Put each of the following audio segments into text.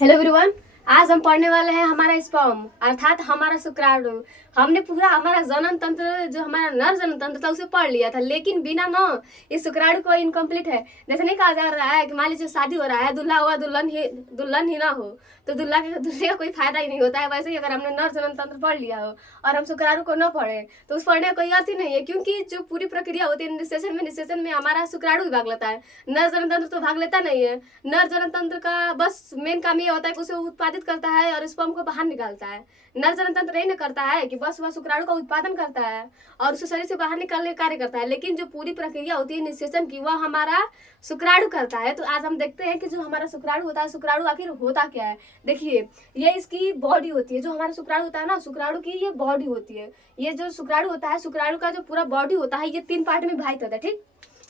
Hello everyone. आज हम पढ़ने वाले हैं हमारा स्पर्म अर्थात हमारा शुक्राणु। हमने पूरा हमारा जनन तंत्र जो हमारा नर जनन तंत्र था उसे पढ़ लिया था, लेकिन बिना न इस शुक्राणु को इनकम्प्लीट है। जैसे नहीं कहा जा रहा है कि मान लीजिए शादी हो रहा है, दूल्हा हुआ दुल्हन ही ना हो तो दूल्हे का कोई फायदा ही नहीं होता है। वैसे ही अगर हमने नर जनन तंत्र पढ़ लिया हो और हम शुक्राणु को न पढ़े तो उस पढ़ने का कोई अर्थ ही नहीं है, क्योंकि जो पूरी प्रक्रिया होती है निषेचन में हमारा शुक्राणु ही भाग लेता है। नर जनन तंत्र तो भाग लेता नहीं है। नर जनन तंत्र का बस मेन काम ये होता है कि उसे उत्पादित करता है और स्पर्म को बाहर निकालता है। नर जनन तंत्र नहीं करता है कि बस वह शुक्राणु का उत्पादन करता है और उसे शरीर से बाहर निकालने का कार्य करता है, लेकिन जो पूरी प्रक्रिया होती है निषेचन की वह हमारा शुक्राणु करता है। तो आज हम देखते हैं कि जो हमारा शुक्राणु होता है, शुक्राणु आखिर होता क्या है। देखिए, ये इसकी बॉडी होती है। जो हमारा शुक्राणु होता है ना, शुक्राणु की ये बॉडी होती है। ये जो शुक्राणु होता है, शुक्राणु का जो पूरा बॉडी होता है ये 3 पार्ट में विभाजित होता है। ठीक,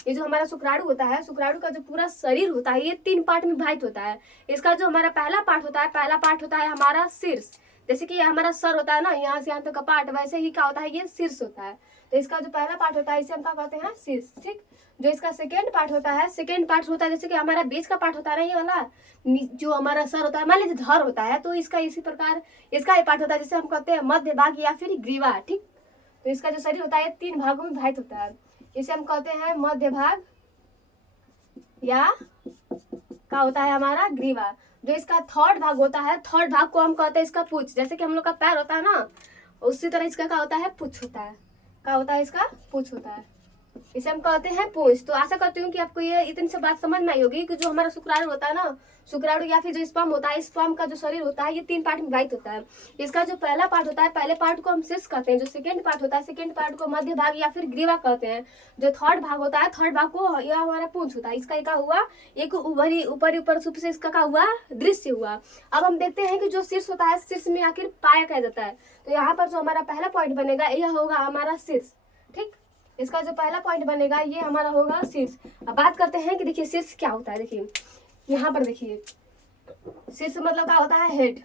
ये जो हमारा शुक्राणु होता है, शुक्राणु का जो पूरा शरीर होता है ये 3 पार्ट में विभाजित होता है। इसका जो हमारा पहला पार्ट होता है, पहला पार्ट होता है हमारा शीर्ष। जैसे कि ये हमारा सर होता है ना, यहाँ से यहाँ तक का पार्ट, वैसे ही क्या होता है ये शीर्ष होता है। तो इसका जो पहला पार्ट होता है इसे हम क्या कहते हैं, शीर्ष। ठीक, जो इसका सेकेंड पार्ट होता है, सेकेंड पार्ट होता है जैसे कि हमारा बीच का पार्ट होता है ना, ये वाला जो हमारा सर होता है, मान लीजिए धड़ होता है, तो इसका इसी प्रकार इसका ये पार्ट होता है जिसे हम कहते हैं मध्य भाग या फिर ग्रीवा। ठीक, तो इसका जो शरीर होता है 3 भागों में विभाजित होता है। इसे हम कहते हैं मध्य भाग या का होता है हमारा ग्रीवा। जो इसका थर्ड भाग होता है, थर्ड भाग को हम कहते हैं इसका पूंछ। जैसे कि हम लोग का पैर होता है ना, उसी तरह इसका क्या होता है, पूंछ होता है। क्या होता है, इसका पूंछ होता है। इसे हम कहते हैं पूंछ। तो आशा करती हूँ कि आपको ये इतनी सी बात समझ में आई होगी कि जो हमारा शुक्राणु होता है ना, शुक्राणु या फिर जो स्पर्म होता है, स्पर्म का जो शरीर होता है ये 3 पार्ट में विभाजित होता है। इसका जो पहला पार्ट होता है, पहले पार्ट को हम शीर्ष कहते हैं। जो सेकेंड पार्ट होता है, सेकेंड पार्ट को मध्य भाग या फिर ग्रीवा कहते हैं। जो थर्ड भाग होता है, थर्ड भाग को यह हमारा पूंछ होता है। इसका क्या हुआ, एक ऊपर ऊपर से इसका क्या हुआ, दृश्य हुआ। अब हम देखते हैं कि जो शीर्ष होता है, शीर्ष में आखिर पाया कहा जाता है। तो यहाँ पर जो हमारा पहला पॉइंट बनेगा यह होगा हमारा शीर्ष। ठीक, इसका जो पहला पॉइंट बनेगा ये हमारा होगा शीर्ष। अब बात करते हैं कि देखिए शीर्ष क्या होता है। देखिए यहाँ पर देखिए, शीर्ष मतलब क्या होता है, हेड।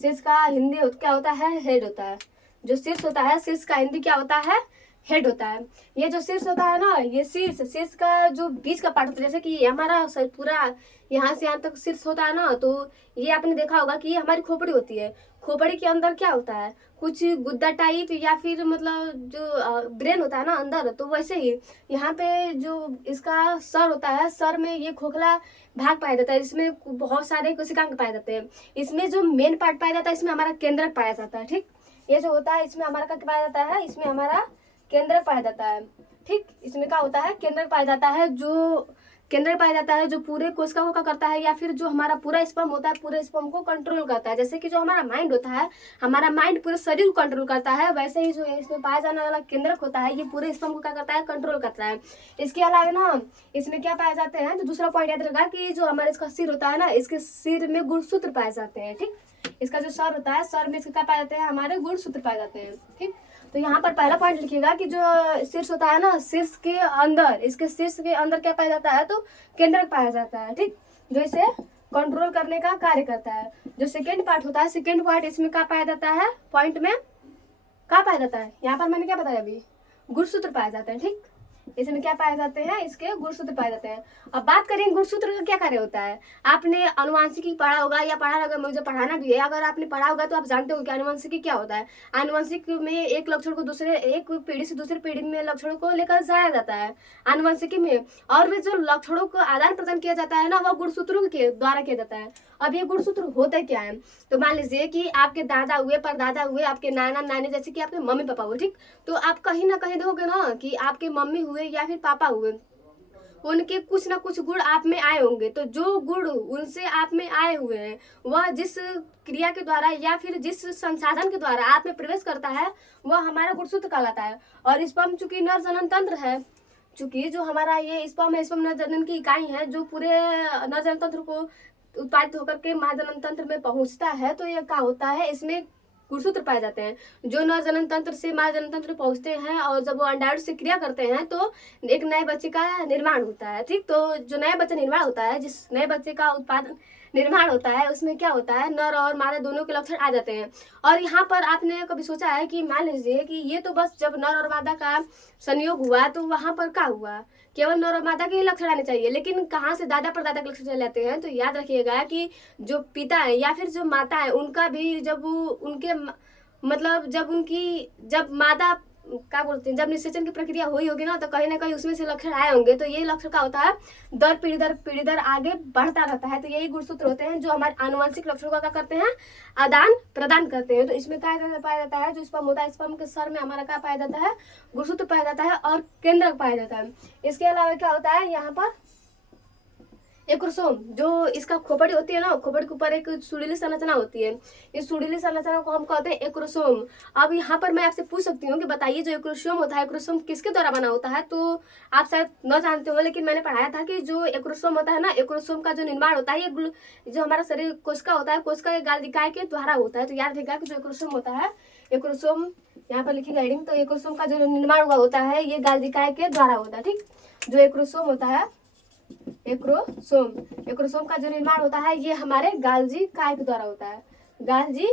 शीर्ष का हिंदी क्या होता है, हेड होता है। जो शीर्ष होता है, शीर्ष का हिंदी क्या होता है, हेड होता है। ये जो शीर्ष होता है ना, ये शीर्ष का जो बीच का पार्ट होता है, जैसे कि हमारा पूरा यहाँ से यहाँ तक शीर्ष होता है ना, तो ये आपने देखा होगा कि ये हमारी खोपड़ी होती है। खोपड़ी के अंदर क्या होता है, कुछ गुद्दा टाइप या फिर मतलब जो ब्रेन होता है ना अंदर, तो वैसे ही यहाँ पे जो इसका सर होता है, सर में ये खोखला भाग पाया जाता है। इसमें बहुत सारे कोशिकांग पाए जाते हैं। इसमें जो मेन पार्ट पाया जाता है, इसमें हमारा केंद्रक पाया जाता है। ठीक, ये जो होता है इसमें हमारा क्या पाया जाता है, इसमें हमारा केंद्रक पाया जाता है। ठीक, इसमें क्या होता है, केंद्रक पाया जाता है। जो केंद्रक पाया जाता है जो पूरे कोशिका को क्या करता है, या फिर जो हमारा पूरा स्पर्म होता है, पूरे स्पर्म को कंट्रोल करता है। जैसे कि जो हमारा माइंड होता है, हमारा माइंड पूरे शरीर को कंट्रोल करता है, वैसे ही जो इसमें पाया जाने वाला केंद्रक होता है ये पूरे स्पर्म को क्या करता है, कंट्रोल करता है। इसके अलावा ना इसमें क्या पाए जाते हैं, तो दूसरा पॉइंट याद रखा कि जो हमारे इसका सिर होता है ना, इसके सिर में गुणसूत्र पाए जाते हैं। ठीक, इसका जो सर होता है, सर में इसके क्या पाए जाते हैं, हमारे गुणसूत्र पाए जाते हैं। ठीक, तो यहाँ पर पहला पॉइंट लिखिएगा कि जो शीर्ष होता है ना, शीर्ष के अंदर, इसके शीर्ष के अंदर क्या पाया जाता है, तो केंद्रक पाया जाता है। ठीक, जो इसे कंट्रोल करने का कार्य करता है। जो सेकेंड पार्ट होता है, सेकेंड पार्ट इसमें क्या पाया जाता है, पॉइंट में क्या पाया जाता है, यहाँ पर मैंने क्या बताया अभी, गुणसूत्र पाए जाते हैं। ठीक, इसमें क्या पाए जाते हैं, इसके गुणसूत्र पाए जाते हैं। अब बात करें गुणसूत्र का क्या कार्य होता है। आपने आनुवंशिकी पढ़ा होगा या पढ़ा होगा, मुझे पढ़ाना भी है। अगर आपने पढ़ा होगा तो आप जानते हो कि आनुवंशिकी क्या होता है। आनुवंशिक में एक लक्षण को एक पीढ़ी से दूसरी पीढ़ी में लक्षणों को लेकर जाया जाता है आनुवंशिकी में। और भी जो लक्षणों को आदान प्रदान किया जाता है ना, वह गुणसूत्रों के द्वारा किया जाता है। अब ये गुणसूत्र होते क्या है, तो मान लीजिए कि आपके दादा हुए, परदादा हुए, आपके नाना नानी, जैसे कि आपके मम्मी पापा हुए। ठीक, तो आप कहीं ना कहीं देखोगे ना कि आपके मम्मी हुए या फिर पापा हुए, उनके कुछ ना कुछ गुण आप में आए होंगे। तो जो गुण उनसे आप में आए हुए हैं, वह जिस क्रिया के द्वारा या फिर जिस संसाधन के द्वारा आप में प्रवेश करता है, वह हमारा गुणसूत्र कहलाता है। और स्पर्म चूंकि नर जनन तंत्र है, चूंकि जो हमारा ये स्पर्म है, स्पर्म नर जनन की इकाई है जो पूरे नर जनन तंत्र को उत्पादित होकर के माँ जनन तंत्र में पहुंचता है। तो ये क्या होता है, इसमें गुणसूत्र पाए जाते हैं, जो नर जनन तंत्र से मादा जनन तंत्र पहुंचते हैं, और जब वो अंडाणु से क्रिया करते हैं तो एक नए बच्चे का निर्माण होता है। ठीक, तो जो नया बच्चा निर्माण होता है, जिस नए बच्चे का उत्पादन निर्माण होता है, उसमें क्या होता है, नर और मादा दोनों के लक्षण आ जाते हैं। और यहाँ पर आपने कभी सोचा है कि मान लीजिए कि ये तो बस जब नर और मादा का संयोग हुआ तो वहां पर क्या हुआ, केवल नर और मादा के ही लक्षण आने चाहिए, लेकिन कहाँ से दादा परदादा के लक्षण चले जाते हैं। तो याद रखिएगा कि जो पिता है या फिर जो माता है, उनका भी जब उनके मतलब जब मादा क्या बोलते हैं, जब निषेचन की प्रक्रिया हुई होगी ना, तो कहीं ना कहीं उसमें से लक्षण आए होंगे। तो ये लक्षण का होता है, दर पीढ़ी दर आगे बढ़ता रहता है। तो यही गुणसूत्र होते हैं जो हमारे आनुवंशिक लक्षणों का क्या करते हैं, आदान प्रदान करते हैं। तो इसमें क्या पाया जाता है, जो स्पर्म होता है, स्पर्म के सर में हमारा क्या पाया जाता है, गुणसूत्र पाया जाता है और केंद्रक पाया जाता है। इसके अलावा क्या होता है, यहाँ पर एक्रोसोम, जो इसका खोपड़ी होती है ना, खोपड़ी के ऊपर एक सुरीली संरचना होती है, इस सुरीली संरचना को हम कहते हैं एक्रोसोम। अब यहाँ पर मैं आपसे पूछ सकती हूँ कि बताइए जो एक्रोसोम होता है, एक्रोसोम किसके द्वारा बना होता है। तो आप शायद न जानते हो, लेकिन मैंने पढ़ाया था कि जो एक्रोसोम होता है ना, एक्रोसोम का जो निर्माण होता है, ये जो हमारा शरीर कोशिका होता है, कोशिका के गालदिकाय के द्वारा होता है। तो याद रखिएगा कि जो एक्रोसोम होता है, एक्रोसोम यहाँ पर लिखी गाइडिंग, तो एक्रोसोम का जो निर्माण हुआ होता है, ये गालदिकाय के द्वारा होता है। ठीक, जो एक्रोसोम होता है, एक्रोसोम का जो निर्माण होता है, ये हमारे गाल्जी काय के द्वारा होता है। गाल्जी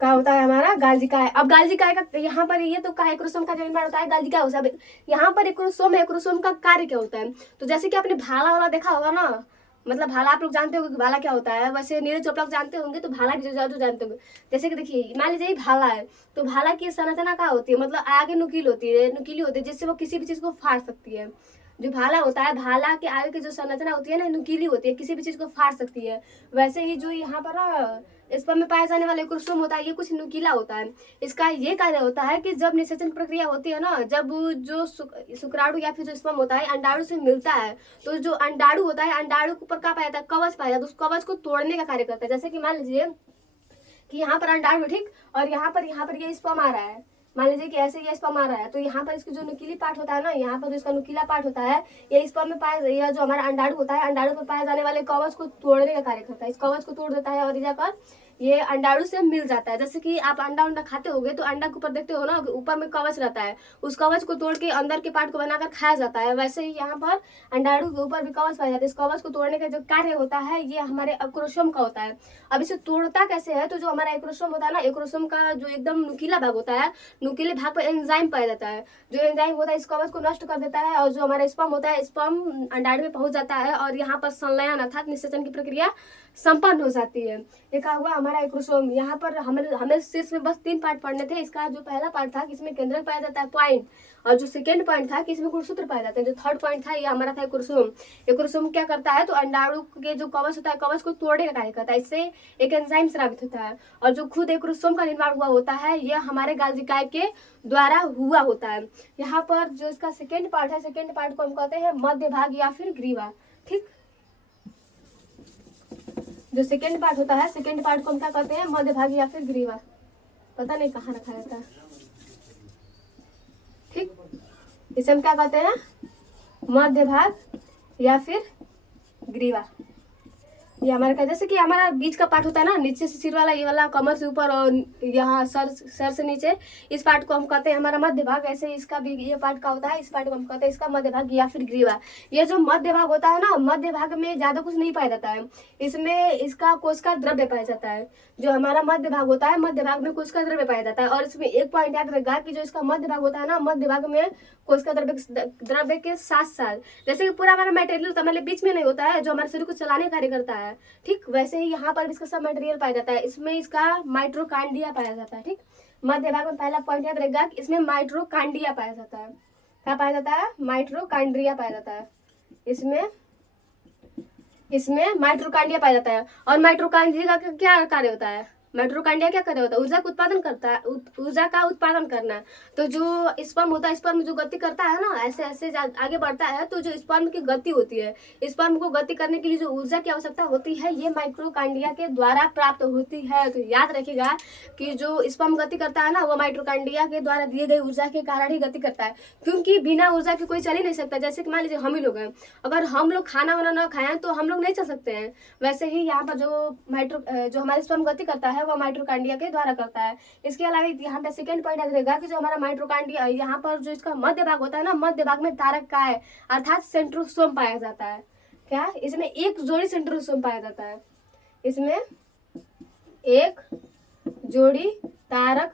का होता है हमारा गाल्जी काय। अब गाल्जी काय का यहाँ पर ये तो का एक्रोसोम का जो निर्माण होता है, गाल्जी काय होता है। यहाँ पर एक्रोसोम का कार्य क्या होता है। तो जैसे कि आपने भाला वाला देखा होगा ना, मतलब भाला आप लोग जानते होंगे कि भाला क्या होता है, वैसे नीरज चोपड़ा जानते होंगे, तो भाला भी जो जानते होंगे। जैसे कि देखिए, मान लीजिए भाला है, तो भाला की संरचना क्या होती है, मतलब आगे नुकीली होती है, जिससे वो किसी भी चीज को फाड़ सकती है। जो भाला होता है, भाला के आगे की जो संरचना होती है ना, नुकीली होती है, किसी भी चीज को फाड़ सकती है। वैसे ही जो यहाँ पर स्पर्म में पाया जाने वाला एक्रोसोम होता है, ये कुछ नुकीला होता है। इसका ये कार्य होता है कि जब निषेचन प्रक्रिया होती है ना, जब जो शुक्राणु या फिर जो स्पर्म होता है अंडाणु से मिलता है, तो जो अंडाणु होता है, अंडाणु के ऊपर क्या पाया जाता है, कवच पाया जाता है। उस कवच को तोड़ने का कार्य करता है। जैसे कि मान लीजिए कि यहाँ पर अंडाणु, ठीक, और यहाँ पर ये स्पर्म आ रहा है, मान लीजिए कि ऐसे ये स्पर्म आ रहा है, तो यहाँ पर इसकी जो नुकीली पार्ट होता है ना, यहाँ पर जो इसका नुकीला पार्ट होता है, ये स्पर्म में पाया, यह जो हमारा अंडाणु होता है, अंडाणु पर पाए जाने वाले कवच को तोड़ने का कार्य करता है। इस कवच को तोड़ देता है और जाकर ये अंडाणु से मिल जाता है। जैसे कि आप अंडा खाते होगे, तो अंडा के ऊपर देखते हो ना, ऊपर में कवच रहता है, उस कवच को तोड़ के अंदर के पार्ट को बनाकर खाया जाता है। वैसे ही यहाँ पर अंडाणु के ऊपर भी कवच पाया जाता है। इस कवच को तोड़ने का जो कार्य होता है, ये हमारे एक्रोसोम का होता है। अब इसे तोड़ता कैसे है, तो जो हमारा एक्रोसोम होता है ना, एक्रोसोम का जो एकदम नुकीला भाग होता है, नुकीले भाग पर एंजाइम पाया जाता है। जो एंजाइम होता है इस कवच को नष्ट कर देता है, और जो हमारा स्पर्म होता है, स्पर्म अंडाणु में पहुंच जाता है, और यहाँ पर संलयन अर्थात निषेचन की प्रक्रिया संपन्न हो जाती है। देखा हुआ हमारा एक्रोसोम। यहाँ पर हमें शीर्ष में बस 3 पार्ट पढ़ने थे। इसका जो पहला पार्ट था कि इसमें केंद्रक पाया जाता है, पॉइंट, और जो सेकेंड पॉइंट था कि इसमें गुणसूत्र पाए जाते हैं। जो थर्ड पॉइंट था, ये हमारा था एक्रोसोम। एक्रोसोम क्या करता है, तो अंडाणु के जो कवच होता है, कवच को तोड़ने का कार्य करता है। इससे एक एंजाइम स्रावित होता है, और जो खुद एक्रोसोम का निर्माण हुआ होता है, यह हमारे गाल्जिकाय के द्वारा हुआ होता है। यहाँ पर जो इसका सेकेंड पार्ट है, सेकेंड पार्ट को हम कहते हैं मध्य भाग या फिर ग्रीवा। ठीक, जो सेकेंड पार्ट होता है, सेकेंड पार्ट को हम क्या कहते हैं, मध्य भाग या फिर ग्रीवा। पता नहीं कहाँ रखा रहता है। ठीक, इसे हम क्या कहते हैं, मध्य भाग या फिर ग्रीवा। ये हमारे का, जैसे कि हमारा बीच का पार्ट होता है ना, नीचे से सिर वाला, ये वाला कमर से ऊपर और यहाँ सर से नीचे, इस पार्ट को हम कहते हैं हमारा मध्य भाग। ऐसे इसका भी ये पार्ट का होता है, इस पार्ट को हम कहते हैं इसका मध्य भाग या फिर ग्रीवा। ये जो मध्य भाग होता है ना, मध्य भाग में ज्यादा कुछ नहीं पाया जाता है, इसमें इसका कोशिका द्रव्य पाया जाता है। जो हमारा मध्य भाग होता है, मध्य भाग में कोशिका द्रव्य पाया जाता है। और इसमें एक पॉइंट याद रखिएगा कि जो इसका मध्य भाग होता है ना, मध्य भाग में कोशिका द्रव्य के साथ साथ, जैसे कि पूरा हमारा मटेरियल होता है, मतलब बीच में नहीं होता है, जो हमारे शरीर को चलाने का कार्य करता है। ठीक, वैसे ही यहाँ पर इसका सब मटेरियल पाया जाता है। इसमें इसका माइट्रोकांडिया पाया जाता है। ठीक, मध्य भाग में पहला पॉइंट याद रखिएगा कि इसमें माइट्रोकांडिया पाया जाता है। क्या पाया जाता है, माइट्रोकांड्रिया पाया जाता है। इसमें माइट्रोकांडिया पाया जाता है। और माइट्रोकांड्रिया का क्या कार्य होता है, माइटोकॉन्ड्रिया क्या कर रहा होता है, ऊर्जा का उत्पादन करता है, ऊर्जा का उत्पादन करना। तो जो स्पर्म होता है, स्पर्म जो गति करता है ना, ऐसे ऐसे आगे बढ़ता है, तो जो स्पर्म की गति होती है, स्पर्म को गति करने के लिए जो ऊर्जा की आवश्यकता होती है, ये माइटोकॉन्ड्रिया के द्वारा प्राप्त होती है। तो याद रखिएगा कि जो स्पर्म गति करता है ना, वो माइटोकॉन्ड्रिया के द्वारा दिए गए ऊर्जा के कारण ही गति करता है, क्योंकि बिना ऊर्जा के कोई चल ही नहीं सकता। जैसे कि मान लीजिए हम ही लोग हैं, अगर हम लोग खाना वाना ना खाएं तो हम लोग नहीं चल सकते हैं। वैसे ही यहाँ पर जो हमारे स्पर्म गति करता है वो माइटोकॉन्ड्रिया के द्वारा करता है। इसके अलावा यहाँ पे सेकंड पॉइंट याद रहेगा कि जो हमारा माइटोकॉन्ड्रिया, यहाँ पर जो इसका मध्य भाग होता है ना, मध्य भाग में तारक काय अर्थात सेंट्रोसोम पाया जाता है। क्या, इसमें एक जोड़ी सेंट्रोसोम पाया जाता है, इसमें एक जोड़ी तारक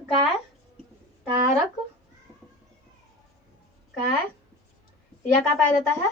काय या क्या पाया जाता है,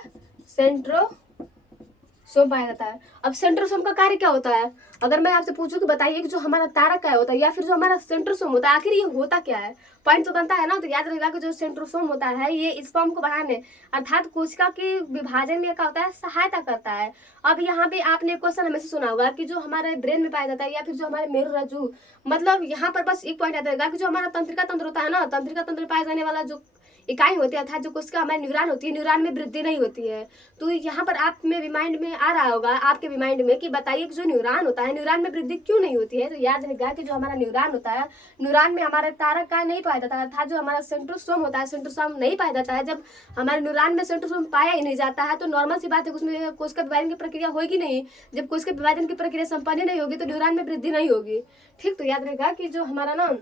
सेंट्रोसोम पाया जाता है। अब सेंट्रोसोम का कार्य क्या होता है, अगर मैं आपसे पूछूं कि बताइए कि जो हमारा तारक काय होता है या फिर जो हमारा सेंट्रोसोम होता है, आखिर ये होता क्या है, पॉइंट तो बनता है ना। तो याद रखिएगा कि जो सेंट्रोसोम होता है ये स्पर्म को बढ़ाने अर्थात कोशिका के विभाजन में क्या होता है, सहायता करता है। अब यहाँ पे आपने क्वेश्चन हमेशा सुना होगा कि जो हमारे ब्रेन में पाया जाता है या फिर जो हमारे मेरुरज्जु, मतलब यहाँ पर बस एक पॉइंट याद रहेगा कि जो हमारा तंत्रिका तंत्र होता है ना, तंत्रिका तंत्र में पाया जाने वाला जो इकाई होती है अर्थात जो कोशिका हमारी न्यूरॉन होती है, न्यूरॉन में वृद्धि नहीं होती है। तो यहाँ पर आप में रिमाइंड में आ रहा होगा, आपके रिमाइंड में कि बताइए कि जो न्यूरॉन होता है, न्यूरॉन में वृद्धि क्यों नहीं होती है। तो याद रहेगा कि जो हमारा न्यूरॉन होता है, न्यूरॉन में हमारे तारक काय नहीं पाया जाता है, अर्थात जो हमारा सेंट्रोसोम होता है, सेंट्रोसोम नहीं पाया जाता है। जब हमारे न्यूरॉन में सेंट्रोसोम पाया ही नहीं जाता है तो नॉर्मल सी बात है, उसमें कोशिका विभाजन की प्रक्रिया होगी नहीं। जब कोशिका विभाजन की प्रक्रिया संपन्न नहीं होगी तो न्यूरॉन में वृद्धि नहीं होगी। ठीक, तो याद रहेगा कि जो हमारा ना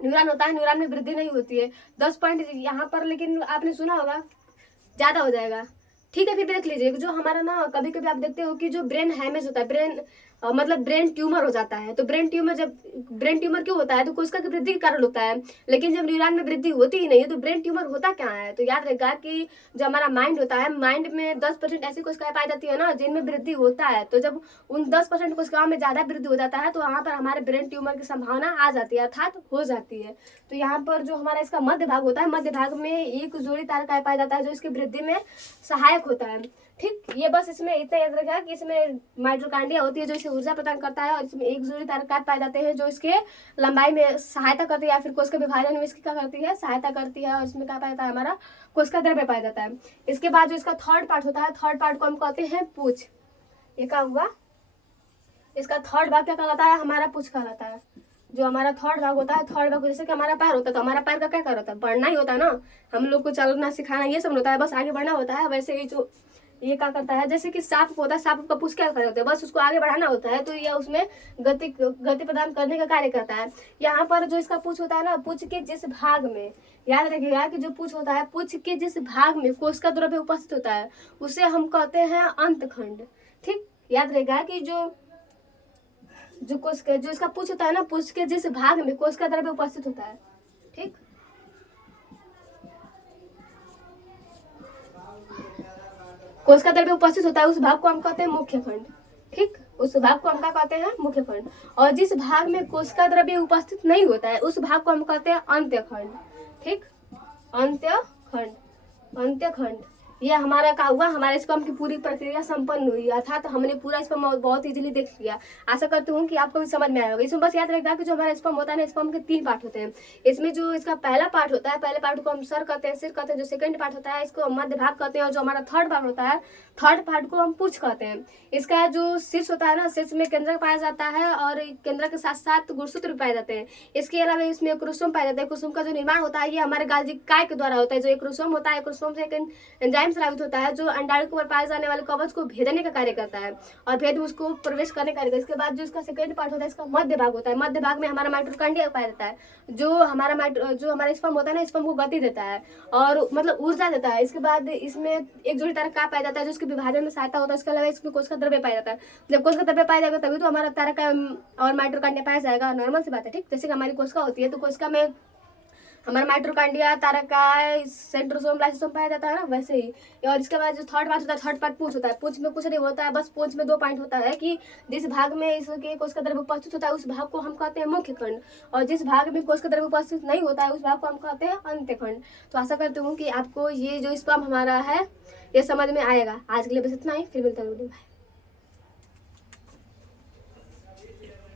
न्यूरॉन होता है, न्यूरॉन में वृद्धि नहीं होती है। 10 पॉइंट यहाँ पर, लेकिन आपने सुना होगा ज्यादा हो जाएगा। ठीक है, फिर देख लीजिए जो हमारा ना कभी कभी आप देखते हो कि जो ब्रेन हैमेज होता है, ब्रेन मतलब ब्रेन ट्यूमर हो जाता है। तो ब्रेन ट्यूमर क्यों होता है, तो कोशिका की वृद्धि के कारण होता है। लेकिन जब न्यूरॉन में वृद्धि होती ही नहीं है तो ब्रेन ट्यूमर होता क्या है। तो याद रखा कि जो हमारा माइंड होता है, माइंड में 10% ऐसी कोशिकाएं पाई जाती है ना जिनमें वृद्धि होता है। तो जब उन 10% कोशिकाओं में ज्यादा वृद्धि हो जाता है तो वहां पर हमारे ब्रेन ट्यूमर की संभावना आ जाती है अर्थात हो जाती है। तो यहाँ पर जो हमारा इसका मध्य भाग होता है, मध्य भाग में एक जोड़ी तारक काय पाया जाता है जो इसकी वृद्धि में सहायक होता है। ठीक, ये बस इसमें इतना याद रखा कि इसमें माइटोकॉन्ड्रिया होती है जो इसे ऊर्जा प्रदान करता है, और इसमें एक जोड़ी तारक काय पाए जाते हैं जो इसके लंबाई में सहायता करती है या फिर कोशिका विभाजन में इसकी क्या करती है, सहायता करती है। और इसमें क्या पाया जाता है, हमारा कोशिका द्रव्य पाया जाता है। इसके बाद जो इसका थर्ड पार्ट होता है, थर्ड पार्ट को हम कहते हैं पूछ। ये क्या हुआ, इसका थर्ड भाग क्या कहलाता है, हमारा पूछ कहलाता है। जो हमारा थर्ड भाग होता है, थर्ड भाग जैसे कि हमारा पैर होता है, तो हमारा पैर का क्या कर होता है, बढ़ना ही होता है ना। हम लोग को चलना सिखाना ये सब होता है, बस आगे बढ़ना होता है। वैसे ही जो ये क्या करता है, जैसे कि सांप होता है, सांप का पूंछ क्या कर होता है, बस उसको आगे बढ़ाना होता है। तो ये उसमें गति प्रदान करने का कार्य करता है। यहाँ पर जो इसका पूंछ होता है ना, पूंछ के जिस भाग में, याद रखिएगा कि जो पूंछ होता है, पूंछ के जिस भाग में कोशिका द्रव्य उपस्थित होता है उसे हम कहते हैं अंतखंड। ठीक, याद रहेगा कि जो इसका पूंछ होता है ना, पूंछ के जिस भाग में कोशिका द्रव्य उपस्थित होता है, ठीक, कोशिका द्रव्य उपस्थित होता है, उस भाग को हम कहते हैं मुख्य खंड। ठीक, उस भाग को हम क्या कहते हैं, मुख्य खंड। और जिस भाग में कोशिका द्रव्य उपस्थित नहीं होता है उस भाग को हम कहते हैं अंत्य खंड। ठीक, अंत्य खंड। ये हमारा क्या हुआ, हमारे स्पर्म की पूरी प्रक्रिया संपन्न हुई, अर्थात हमने पूरा स्पर्म बहुत इजीली देख लिया। आशा करती हूँ कि आपको भी समझ में आया होगा। इसमें बस याद रखना कि जो हमारा स्पर्म होता है ना, स्पर्म के 3 पार्ट होते हैं। इसमें जो इसका पहला पार्ट होता है, पहले पार्ट को हम सिर कहते हैं। जो सेकंड पार्ट होता है इसको मध्य भाग कहते हैं, और जो हमारा थर्ड पार्ट होता है, थर्ड पार्ट को हम पूंछ कहते हैं। इसका जो शीर्ष होता है ना, शीर्ष में केंद्रक पाया जाता है और केंद्रक के साथ साथ गुणसूत्र भी पाए जाते हैं। इसके अलावा इसमें क्रोमोसोम पाया जाता है। क्रोमोसोम का जो निर्माण होता है ये हमारे गाल्गी काय के द्वारा होता है। जो एक क्रोमोसोम होता है, क्रोमोसोम से एक एंजाइम स्रावित होता है जो अंडाणु के ऊपर पाए जाने वाले कवच को भेदने का कार्य करता है और भेद में उसको प्रवेश करने का कार्य करता है। इसके बाद जो इसका सेकंड पार्ट होता है, इसका मध्य भाग होता है। मध्य भाग में हमारा माइटोकॉन्ड्रिया पाया जाता है, जो हमारा स्पर्म होता है ना, स्पर्म को गति देता है और मतलब ऊर्जा देता है। इसके बाद इसमें एक जोड़ी तारक काय पाया जाता है जो उसके विभाजन में सहायता होता है। इसके अलावा इसमें कोशिका द्रव्य पाया जाता है। जब कोशिका द्रव्य पाया जाएगा तभी तो हमारा तारक और माइटोकॉन्ड्रिया पाया जाएगा। नॉर्मल सी बात है। ठीक, जैसे कि हमारी कोशिका होती है तो कोशिका में हमारा माइटोकॉन्ड्रिया, तारकाय, सेंट्रोसोम, लाइसोसोम पाया जाता है ना, वैसे ही। और इसके बाद जो थर्ड पार्ट होता है, थर्ड पार्ट पूंछ होता है। पूंछ में कुछ नहीं होता है, बस पूंछ में 2 पॉइंट होता है कि जिस भाग में इसके कोशिका द्रव्य उपस्थित होता है उस भाग को हम कहते हैं मुख्य खंड, और जिस भाग में कोशिका द्रव्य उपस्थित नहीं होता है उस भाग को हम कहते हैं अंत्य खंड। तो आशा करती हूँ कि आपको ये जो स्पर्म हमारा है ये समझ में आएगा। आज के लिए बस इतना ही, फिर मिलता है।